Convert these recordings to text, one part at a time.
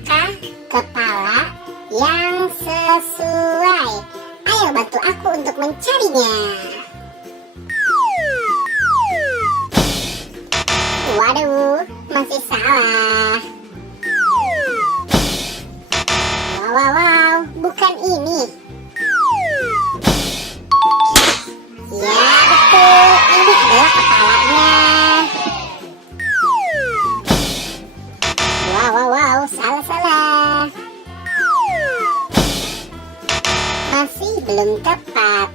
manakah kepala yang sesuai? Ayo bantu aku untuk mencarinya. Waduh, masih salah. Wow, bukan ini. Ya, betul. Ini adalah kepalanya. Wow, salah. Masih belum tepat.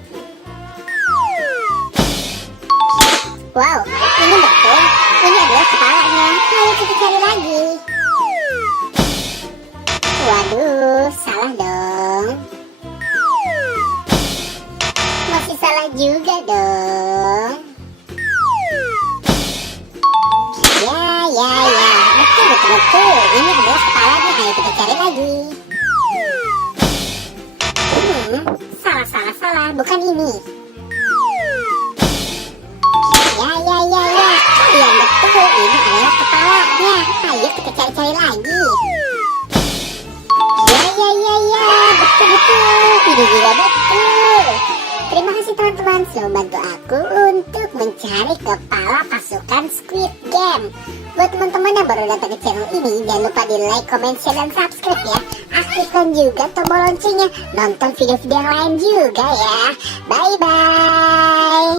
Wow, ini betul. Ini adalah kepalanya. Ayo kita cari lagi. Waduh, salah dong. Masih salah juga dong. Ya. Betul. Ini adalah kepalanya. Ayo kita cari lagi. Salah. Bukan ini. Ya. Kalian betul. Ini adalah kepalanya. Ayo kita cari-cari lagi. Ya. Betul. Ini juga betul. Terima kasih teman-teman sudah membantu aku untuk mencari kepala pasukan Squid Game. Buat teman-teman yang baru datang ke channel ini, jangan lupa di like, comment, share, dan subscribe ya. Aktifkan juga tombol loncengnya. Nonton video-video yang lain juga ya. Bye-bye.